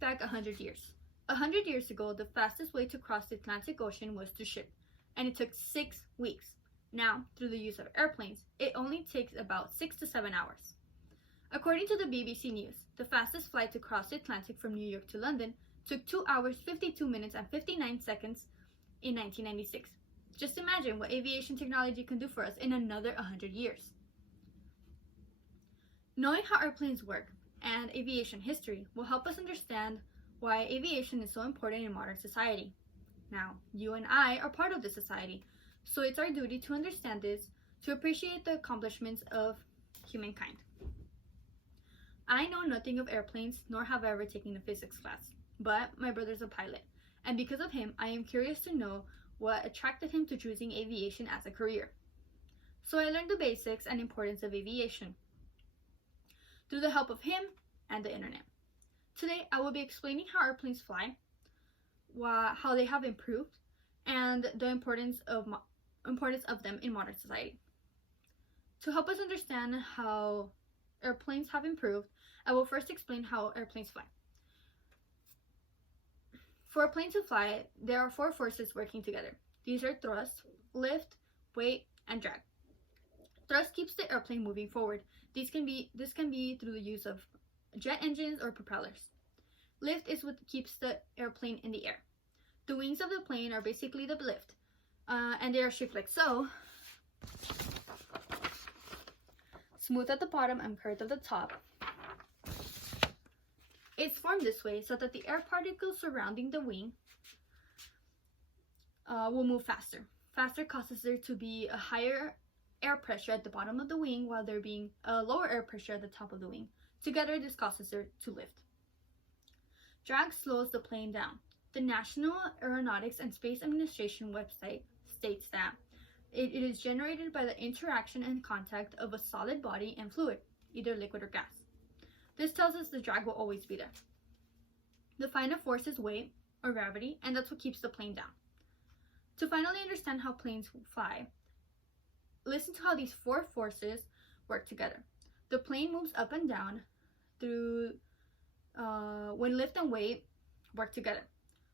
think back 100 years. 100 years ago, the fastest way to cross the Atlantic Ocean was to ship, and it took 6 weeks. Now, through the use of airplanes, it only takes about 6 to 7 hours. According to the BBC News, the fastest flight to cross the Atlantic from New York to London took 2 hours, 52 minutes, and 59 seconds in 1996. Just imagine what aviation technology can do for us in another 100 years. Knowing how airplanes work and aviation history will help us understand why aviation is so important in modern society. Now, you and I are part of this society, so it's our duty to understand this, to appreciate the accomplishments of humankind. I know nothing of airplanes, nor have I ever taken a physics class, but my brother's a pilot, and because of him, I am curious to know what attracted him to choosing aviation as a career. So I learned the basics and importance of aviation through the help of him and the internet. Today, I will be explaining how airplanes fly, how they have improved, and the importance of them in modern society. To help us understand how airplanes have improved, I will first explain how airplanes fly. For a plane to fly, there are 4 forces working together. These are thrust, lift, weight, and drag. Thrust keeps the airplane moving forward. This can be through the use of jet engines or propellers. Lift is what keeps the airplane in the air. The wings of the plane are basically the lift, and they are shaped like so. Smooth at the bottom and curved at the top. It's formed this way so that the air particles surrounding the wing will move faster. Faster causes there to be a higher air pressure at the bottom of the wing, while there being a lower air pressure at the top of the wing. Together, this causes there to lift. Drag slows the plane down. The National Aeronautics and Space Administration website states that it is generated by the interaction and contact of a solid body and fluid, either liquid or gas. This tells us the drag will always be there. The final force is weight, or gravity, and that's what keeps the plane down. To finally understand how planes fly, listen to how these 4 forces work together. The plane moves up and down through when lift and weight work together.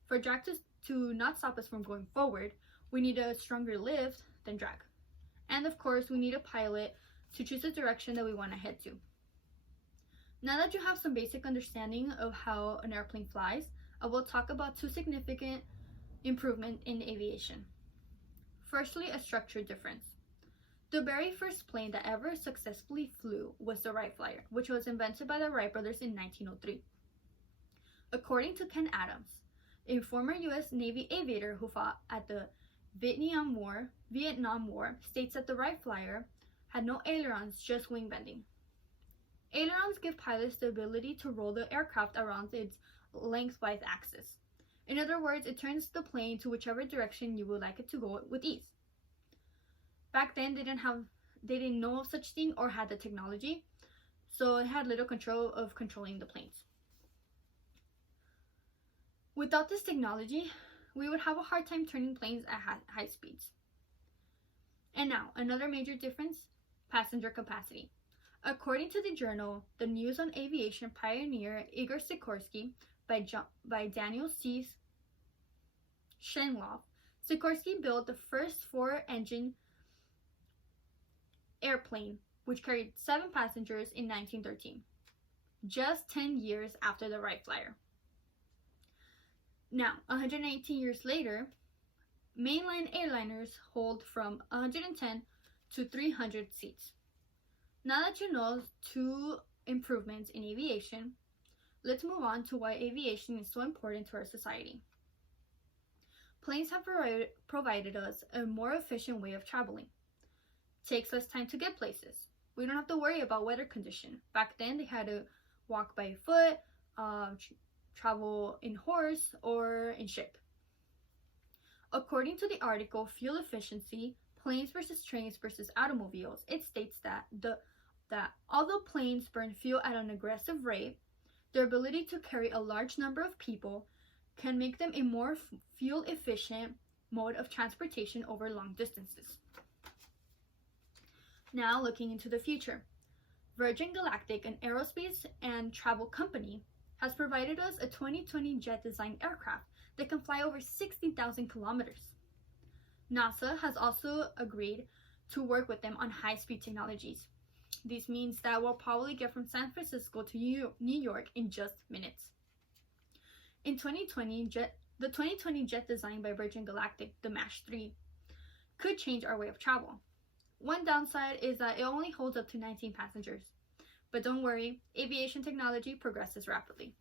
For drag to not stop us from going forward, we need a stronger lift than drag. And of course, we need a pilot to choose the direction that we want to head to. Now that you have some basic understanding of how an airplane flies, I will talk about 2 significant improvements in aviation. Firstly, a structure difference. The very first plane that ever successfully flew was the Wright Flyer, which was invented by the Wright brothers in 1903. According to Ken Adams, a former U.S. Navy aviator who fought at the Vietnam War, states that the Wright Flyer had no ailerons, just wing bending. Ailerons give pilots the ability to roll the aircraft around its lengthwise axis. In other words, it turns the plane to whichever direction you would like it to go with ease. Back then, they didn't know of such thing or had the technology, so it had little control of controlling the planes. Without this technology, we would have a hard time turning planes at high speeds. And now, another major difference, passenger capacity. According to the journal, The News on Aviation pioneer Igor Sikorsky by Daniel C. Shenloff, Sikorsky built the first 4-engine airplane, which carried 7 passengers in 1913, just 10 years after the Wright Flyer. Now, 118 years later, mainline airliners hold from 110 to 300 seats. Now that you know 2 improvements in aviation, let's move on to why aviation is so important to our society. Planes have provided us a more efficient way of traveling. Takes less time to get places. We don't have to worry about weather condition. Back then, they had to walk by foot, travel in horse, or in ship. According to the article Fuel Efficiency, Planes versus Trains versus Automobiles, it states that although planes burn fuel at an aggressive rate, their ability to carry a large number of people can make them a more fuel efficient mode of transportation over long distances. Now, looking into the future, Virgin Galactic, an aerospace and travel company, has provided us a 2020 jet-designed aircraft that can fly over 60,000 kilometers. NASA has also agreed to work with them on high-speed technologies. This means that we'll probably get from San Francisco to New York in just minutes. In the 2020 jet designed by Virgin Galactic, the MASH 3, could change our way of travel. One downside is that it only holds up to 19 passengers. But don't worry, aviation technology progresses rapidly.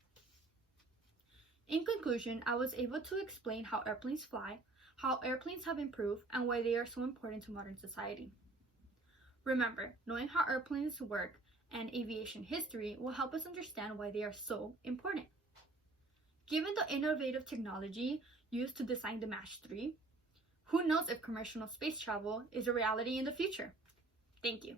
In conclusion, I was able to explain how airplanes fly, how airplanes have improved, and why they are so important to modern society. Remember, knowing how airplanes work and aviation history will help us understand why they are so important. Given the innovative technology used to design the MASH 3, who knows if commercial space travel is a reality in the future? Thank you.